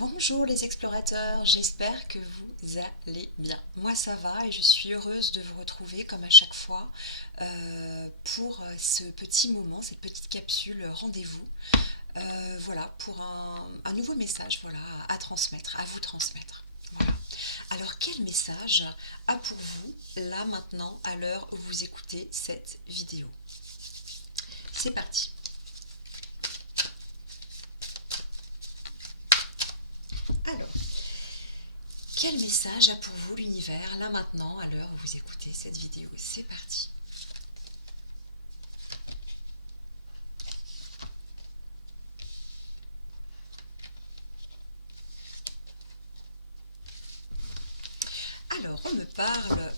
Bonjour les explorateurs, j'espère que vous allez bien. Moi ça va et je suis heureuse de vous retrouver comme à chaque fois pour ce petit moment, cette petite capsule rendez-vous. Voilà, pour un nouveau message voilà, à transmettre, à vous transmettre. Voilà. Alors quel message a pour vous là maintenant à l'heure où vous écoutez cette vidéo? C'est parti. Alors, quel message a pour vous l'univers là maintenant à l'heure où vous écoutez cette vidéo? C'est parti. Alors, on me parle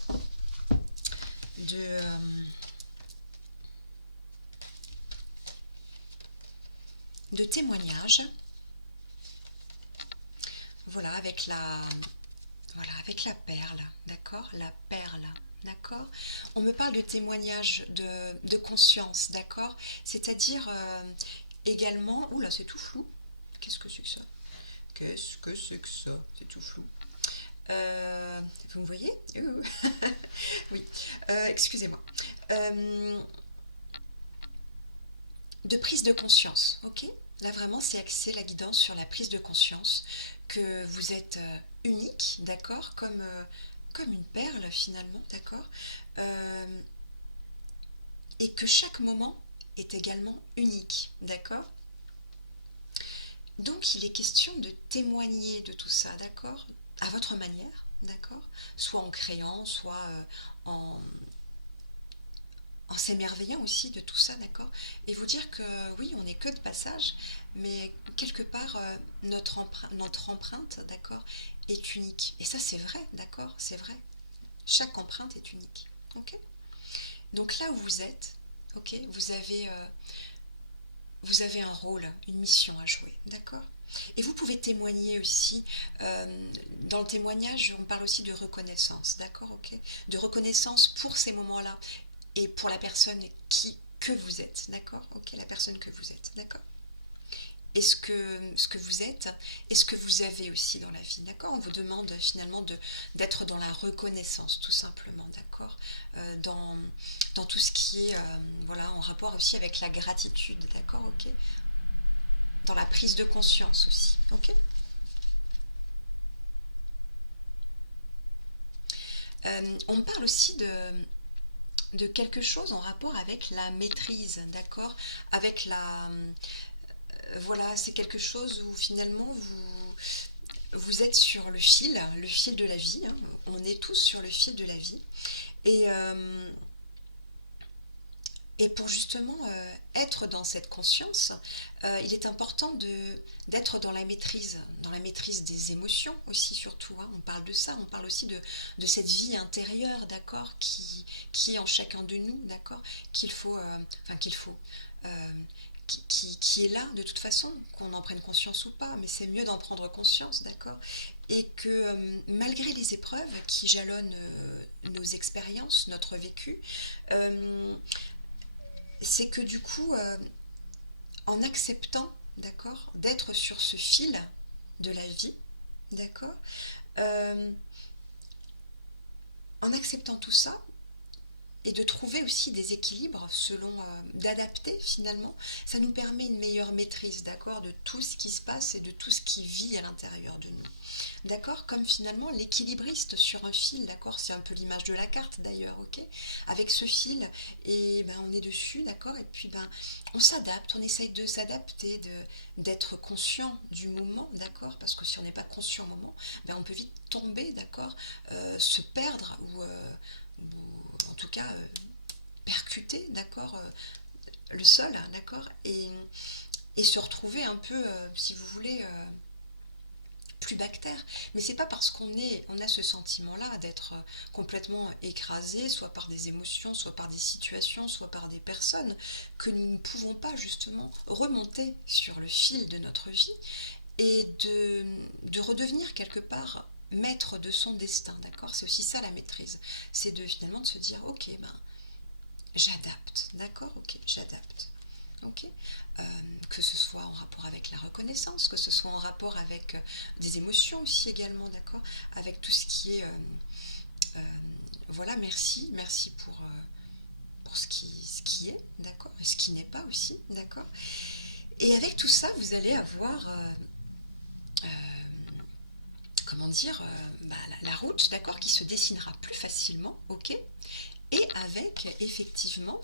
de témoignages, voilà, avec la perle, d'accord? La perle, d'accord? On me parle de témoignages de conscience, d'accord? C'est-à-dire également, oula, c'est tout flou. Qu'est-ce que c'est que ça? Qu'est-ce que c'est que ça? C'est tout flou. Vous me voyez? Oui, excusez-moi. Euh, de prise de conscience, ok? Là vraiment c'est axé la guidance sur la prise de conscience que vous êtes unique, d'accord? Comme une perle finalement, d'accord? Euh, et que chaque moment est également unique, d'accord? Donc il est question de témoigner de tout ça, d'accord? À votre manière, d'accord? Soit en créant, soit en, en s'émerveillant aussi de tout ça, d'accord? Et vous dire que oui, on n'est que de passage, mais quelque part, notre empreinte, d'accord, est unique. Et ça, c'est vrai, d'accord? C'est vrai. Chaque empreinte est unique. Ok? Donc là où vous êtes, ok, vous avez un rôle, une mission à jouer, d'accord? Et vous pouvez témoigner aussi. Dans le témoignage, on parle aussi de reconnaissance, d'accord, ok? De reconnaissance pour ces moments-là et pour la personne que vous êtes, d'accord? Ok, la personne que vous êtes, d'accord? Et ce que vous êtes et ce que vous avez aussi dans la vie, d'accord? On vous demande finalement d'être dans la reconnaissance, tout simplement, d'accord? Dans, dans tout ce qui est voilà, en rapport aussi avec la gratitude, d'accord? Ok? Dans la prise de conscience aussi, ok? On parle aussi de quelque chose en rapport avec la maîtrise, d'accord? Avec la, voilà, c'est quelque chose où finalement vous êtes sur le fil de la vie, hein. On est tous sur le fil de la vie. Et, et pour justement être dans cette conscience, il est important d'être dans la maîtrise des émotions aussi surtout, hein. On parle de ça, on parle aussi de cette vie intérieure, d'accord, qui est en chacun de nous, d'accord, qu'il faut, enfin qu'il faut, euh, qui est là de toute façon, qu'on en prenne conscience ou pas, mais c'est mieux d'en prendre conscience, d'accord? Et que malgré les épreuves qui jalonnent nos expériences, notre vécu, euh, c'est que du coup, en acceptant, d'accord, d'être sur ce fil de la vie, d'accord, euh, en acceptant tout ça, et de trouver aussi des équilibres selon d'adapter finalement, ça nous permet une meilleure maîtrise, d'accord, de tout ce qui se passe et de tout ce qui vit à l'intérieur de nous, d'accord, comme finalement l'équilibriste sur un fil, d'accord, c'est un peu l'image de la carte d'ailleurs, ok, avec ce fil et ben on est dessus, d'accord, et puis ben on s'adapte, on essaye de s'adapter, d'être conscient du moment, d'accord, parce que si on n'est pas conscient au moment, ben on peut vite tomber, d'accord, se perdre ou en tout cas percuter, d'accord, le sol, d'accord, et se retrouver un peu, si vous voulez, plus bactère. Mais c'est pas parce on a ce sentiment-là d'être complètement écrasé, soit par des émotions, soit par des situations, soit par des personnes, que nous ne pouvons pas justement remonter sur le fil de notre vie et de redevenir quelque part maître de son destin, d'accord? C'est aussi ça la maîtrise. C'est de finalement de se dire, ok, ben j'adapte, d'accord, ok, j'adapte. Ok. Euh, que ce soit en rapport avec la reconnaissance, que ce soit en rapport avec des émotions aussi également, d'accord, avec tout ce qui est voilà, merci pour ce qui est, d'accord, et ce qui n'est pas aussi, d'accord. Et avec tout ça, vous allez avoir euh, comment dire, la route, d'accord, qui se dessinera plus facilement, ok, et avec effectivement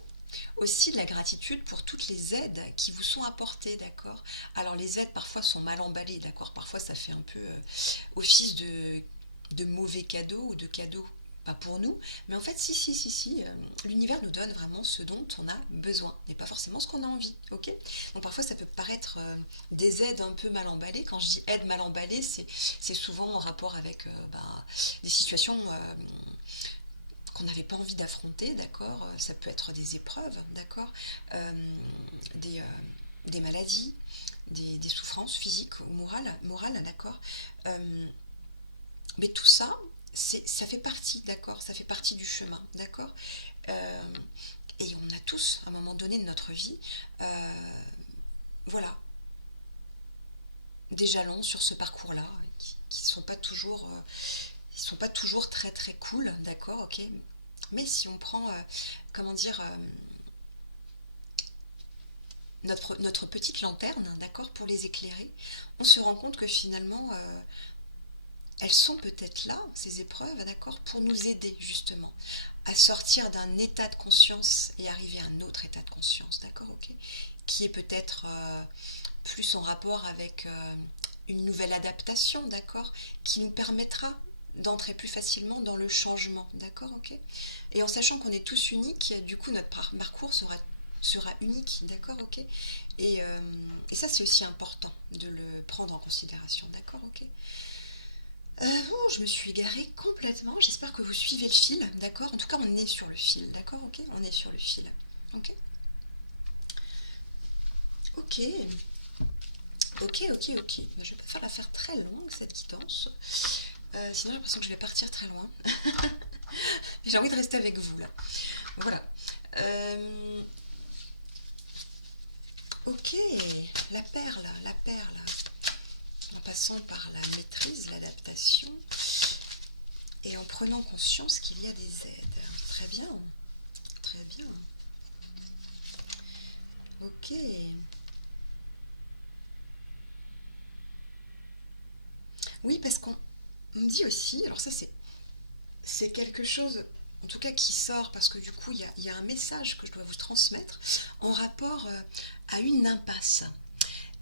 aussi de la gratitude pour toutes les aides qui vous sont apportées, d'accord. Alors les aides parfois sont mal emballées, d'accord, parfois ça fait un peu office de mauvais cadeaux ou de cadeaux pas pour nous, mais en fait si, l'univers nous donne vraiment ce dont on a besoin, et pas forcément ce qu'on a envie, ok. Donc parfois ça peut paraître des aides un peu mal emballées. Quand je dis aide mal emballée, c'est souvent en rapport avec des situations qu'on n'avait pas envie d'affronter, d'accord. Ça peut être des épreuves, d'accord, des, des maladies, des souffrances physiques ou morales, d'accord. Euh, mais tout ça, ça fait partie, d'accord, ça fait partie du chemin, d'accord. Euh, et on a tous, à un moment donné de notre vie, voilà, des jalons sur ce parcours-là qui sont pas toujours, ils sont pas toujours très très cool, d'accord, ok. Mais si on prend, comment dire, notre petite lanterne, d'accord, pour les éclairer, on se rend compte que finalement, elles sont peut-être là, ces épreuves, d'accord, pour nous aider justement à sortir d'un état de conscience et arriver à un autre état de conscience, d'accord, ok, qui est peut-être plus en rapport avec une nouvelle adaptation, d'accord, qui nous permettra d'entrer plus facilement dans le changement, d'accord, ok. Et en sachant qu'on est tous uniques, du coup notre parcours sera unique, d'accord, ok. Et ça c'est aussi important de le prendre en considération, d'accord, ok. Bon, je me suis égarée complètement. J'espère que vous suivez le fil, d'accord. En tout cas, on est sur le fil, d'accord, ok. On est sur le fil, ok. Ok, ok. Je vais pas faire l'affaire très longue cette guidance. Sinon, j'ai l'impression que je vais partir très loin. J'ai envie de rester avec vous là. Voilà. Euh, ok, la perle. En passant par la maîtrise, l'adaptation, et en prenant conscience qu'il y a des aides. Très bien, très bien. Ok. Oui, parce qu'on me dit aussi, alors ça c'est quelque chose, en tout cas qui sort, parce que du coup il y a un message que je dois vous transmettre en rapport à une impasse.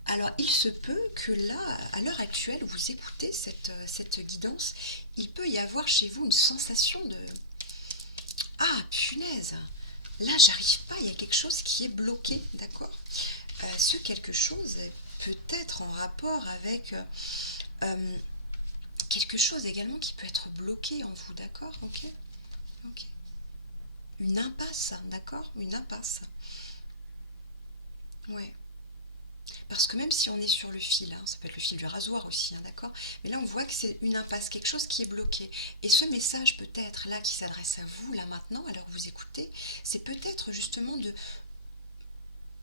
Alors il se peut que là, à l'heure actuelle, où vous écoutez cette guidance, il peut y avoir chez vous une sensation de ah, punaise, là j'arrive pas, il y a quelque chose qui est bloqué, d'accord. Ce quelque chose est peut-être en rapport avec euh, quelque chose également qui peut être bloqué en vous, d'accord, ok, ok. Une impasse, d'accord, une impasse, ouais. Parce que même si on est sur le fil, hein, ça peut être le fil du rasoir aussi, hein, d'accord, mais là on voit que c'est une impasse, quelque chose qui est bloqué. Et ce message peut-être là qui s'adresse à vous, là maintenant, alors que vous écoutez, c'est peut-être justement de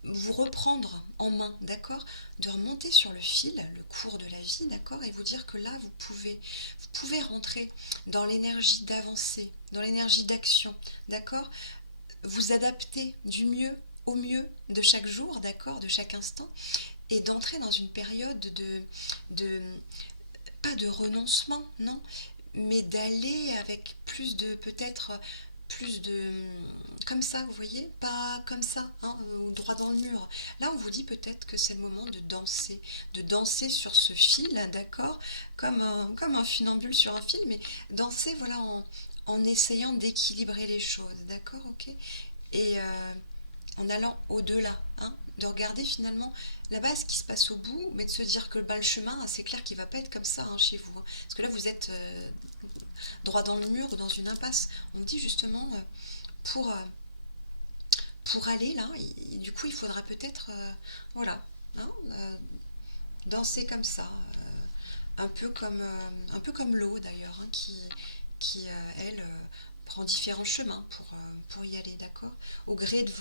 vous reprendre en main, d'accord, de remonter sur le fil, le cours de la vie, d'accord, et vous dire que là, vous pouvez rentrer dans l'énergie d'avancer, dans l'énergie d'action, d'accord, vous adapter du mieux au mieux de chaque jour, d'accord, de chaque instant, et d'entrer dans une période de pas de renoncement, non, mais d'aller avec plus de peut-être plus de comme ça, vous voyez, pas comme ça, hein, droit dans le mur. Là, on vous dit peut-être que c'est le moment de danser sur ce fil, d'accord, comme un funambule sur un fil, mais danser, voilà, en essayant d'équilibrer les choses, d'accord, ok, et en allant au-delà, hein, de regarder finalement là-bas ce qui se passe au bout, mais de se dire que bah, le chemin, c'est clair qu'il ne va pas être comme ça hein, chez vous. Hein. Parce que là, vous êtes droit dans le mur ou dans une impasse. On dit justement, pour, euh, pour aller là, du coup, il faudra peut-être, voilà, hein, danser comme ça. Un peu comme l'eau d'ailleurs, hein, qui elle, prend différents chemins pour y aller, d'accord? Au gré de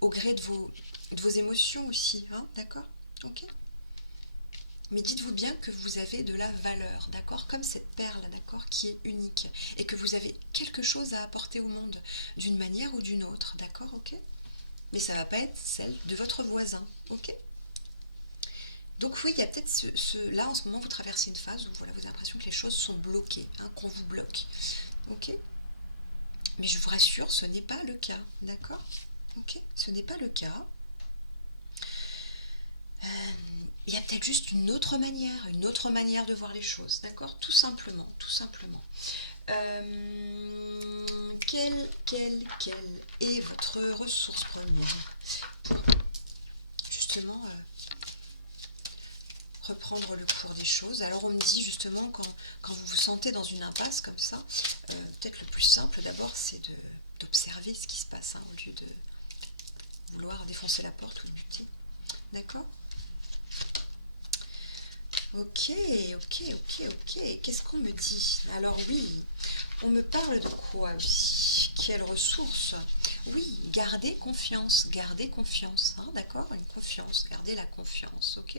au gré de vos émotions aussi, hein, d'accord? Ok? Mais dites-vous bien que vous avez de la valeur, d'accord? Comme cette perle, d'accord, qui est unique. Et que vous avez quelque chose à apporter au monde, d'une manière ou d'une autre, d'accord? Ok? Mais ça ne va pas être celle de votre voisin, ok? Donc oui, il y a peut-être là en ce moment vous traversez une phase où voilà, vous avez l'impression que les choses sont bloquées, hein, qu'on vous bloque, ok? Mais je vous rassure, ce n'est pas le cas, d'accord? Ok? Ce n'est pas le cas. Il y a peut-être juste une autre manière de voir les choses, d'accord? Tout simplement, tout simplement. Quelle est votre ressource première pour justement reprendre le cours des choses? Alors on me dit justement quand vous vous sentez dans une impasse comme ça, peut-être le plus simple d'abord c'est d'observer ce qui se passe, hein, au lieu de vouloir défoncer la porte ou lutter. D'accord? Ok, ok. Qu'est-ce qu'on me dit? Alors oui, on me parle de quoi aussi? Quelle ressource? Oui, gardez confiance, hein, d'accord? Une confiance, gardez la confiance, ok?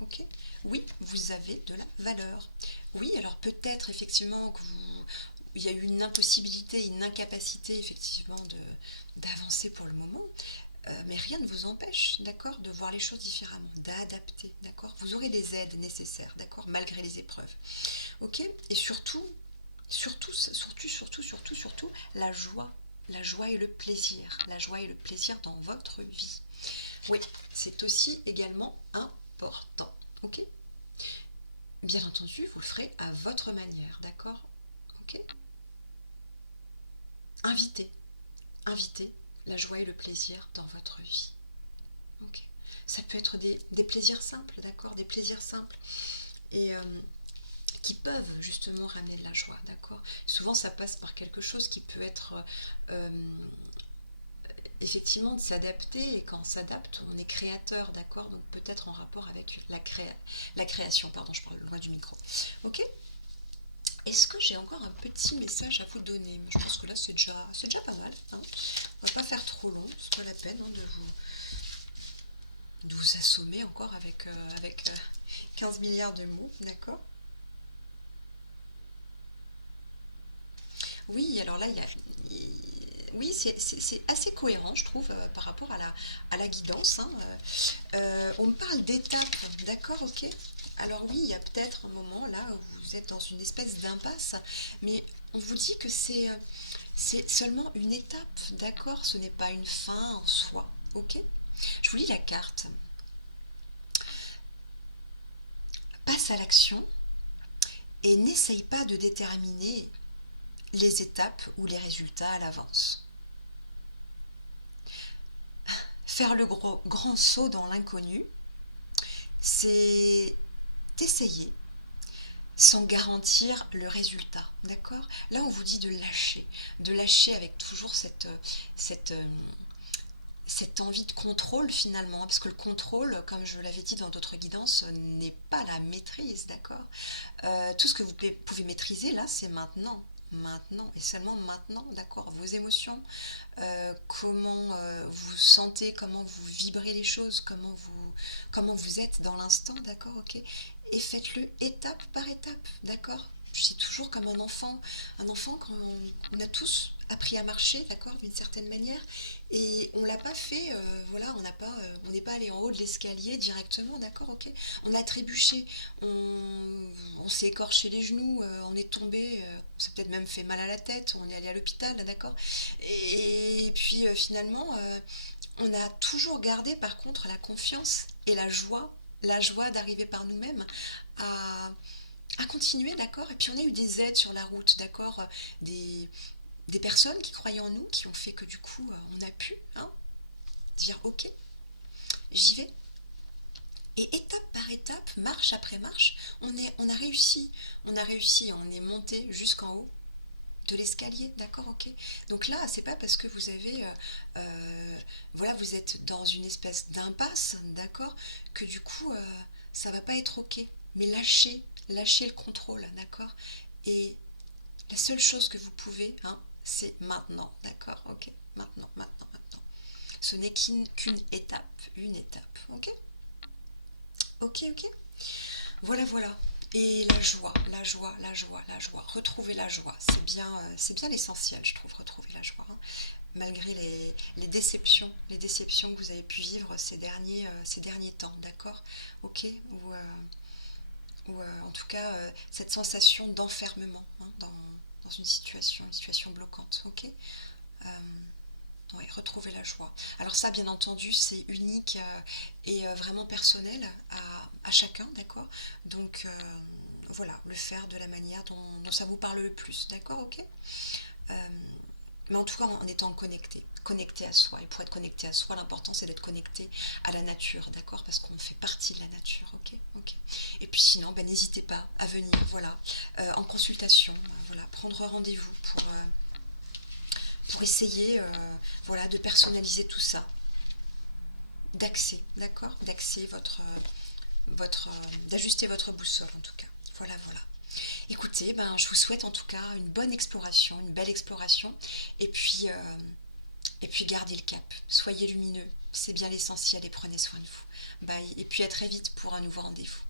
Ok? Oui, vous avez de la valeur. Oui, alors peut-être effectivement que il y a eu une impossibilité, une incapacité effectivement d'avancer pour le moment, mais rien ne vous empêche, d'accord, de voir les choses différemment, d'adapter, d'accord? Vous aurez les aides nécessaires, d'accord, malgré les épreuves. Ok? Et surtout, la joie et le plaisir. La joie et le plaisir dans votre vie. Oui, c'est aussi également important. Ok? Bien entendu, vous le ferez à votre manière, d'accord? Ok? Invitez, invitez la joie et le plaisir dans votre vie. Ok? Ça peut être des plaisirs simples, d'accord? Des plaisirs simples. Et qui peuvent justement ramener de la joie, d'accord? Souvent ça passe par quelque chose qui peut être effectivement de s'adapter, et quand on s'adapte, on est créateur, d'accord? Donc peut-être en rapport avec la création, pardon, je parle loin du micro. Ok? Est-ce que j'ai encore un petit message à vous donner? Je pense que là c'est déjà pas mal, hein. On va pas faire trop long, c'est pas la peine, hein, de vous assommer encore avec 15 milliards de mots, d'accord? Oui, alors là, oui, c'est assez cohérent, je trouve, par rapport à la guidance, hein. On me parle d'étapes, d'accord, ok. Alors oui, il y a peut-être un moment là où vous êtes dans une espèce d'impasse, mais on vous dit que c'est seulement une étape, d'accord, ce n'est pas une fin en soi, ok. Je vous lis la carte. Passe à l'action et n'essaye pas de déterminer les étapes ou les résultats à l'avance. Faire le grand saut dans l'inconnu, c'est essayer sans garantir le résultat, d'accord? Là, on vous dit de lâcher avec toujours cette, cette envie de contrôle finalement, parce que le contrôle, comme je l'avais dit dans d'autres guidances, n'est pas la maîtrise, d'accord? Tout ce que vous pouvez maîtriser là, c'est maintenant et seulement maintenant, d'accord? Vos émotions, comment vous sentez, comment vous vibrez les choses, comment vous êtes dans l'instant, d'accord, ok? Et faites-le étape par étape, d'accord? C'est toujours comme un enfant quand on a tous appris à marcher, d'accord, d'une certaine manière, et on l'a pas fait, voilà, on n'est pas allé en haut de l'escalier directement, d'accord, ok? On a trébuché, on s'est écorché les genoux, on est tombé, on s'est peut-être même fait mal à la tête, on est allé à l'hôpital, d'accord? Et puis finalement, on a toujours gardé par contre la confiance et la joie d'arriver par nous-mêmes à, à continuer, d'accord? Et puis on a eu des aides sur la route, d'accord? Des, des personnes qui croyaient en nous, qui ont fait que du coup, on a pu, hein, dire ok, j'y vais. Et étape par étape, marche après marche, on a réussi, on est monté jusqu'en haut de l'escalier, d'accord, ok. Donc là, c'est pas parce que vous avez, voilà, vous êtes dans une espèce d'impasse, d'accord, que du coup, ça va pas être ok. Mais lâchez le contrôle, d'accord, et La seule chose que vous pouvez, hein, c'est maintenant, d'accord? Ok, maintenant, maintenant, maintenant. Ce n'est qu'une étape, une étape, ok? Ok, ok. Voilà, voilà. Et la joie, la joie, la joie, la joie. Retrouver la joie, c'est bien l'essentiel, je trouve, retrouver la joie, hein. Malgré les déceptions que vous avez pu vivre ces derniers temps, d'accord? Ok? Ou en tout cas, cette sensation d'enfermement, hein, dans une situation bloquante, ok? Ouais, retrouver la joie. Alors ça, bien entendu, c'est unique et vraiment personnel à chacun, d'accord? Donc voilà, le faire de la manière dont ça vous parle le plus, d'accord, ok? Euh, mais en tout cas, en étant connecté, connecté à soi. Et pour être connecté à soi, l'important c'est d'être connecté à la nature, d'accord? Parce qu'on fait partie de la nature, ok? Ok. Et puis sinon, ben, n'hésitez pas à venir, voilà, en consultation, voilà, prendre rendez-vous pour essayer, voilà, de personnaliser tout ça, d'axer, d'accord? D'axer d'ajuster votre boussole en tout cas. Voilà, voilà. Écoutez, ben, je vous souhaite en tout cas une bonne exploration, une belle exploration. Et puis, euh, et puis gardez le cap. Soyez lumineux. C'est bien l'essentiel et prenez soin de vous. Bye. Et puis à très vite pour un nouveau rendez-vous.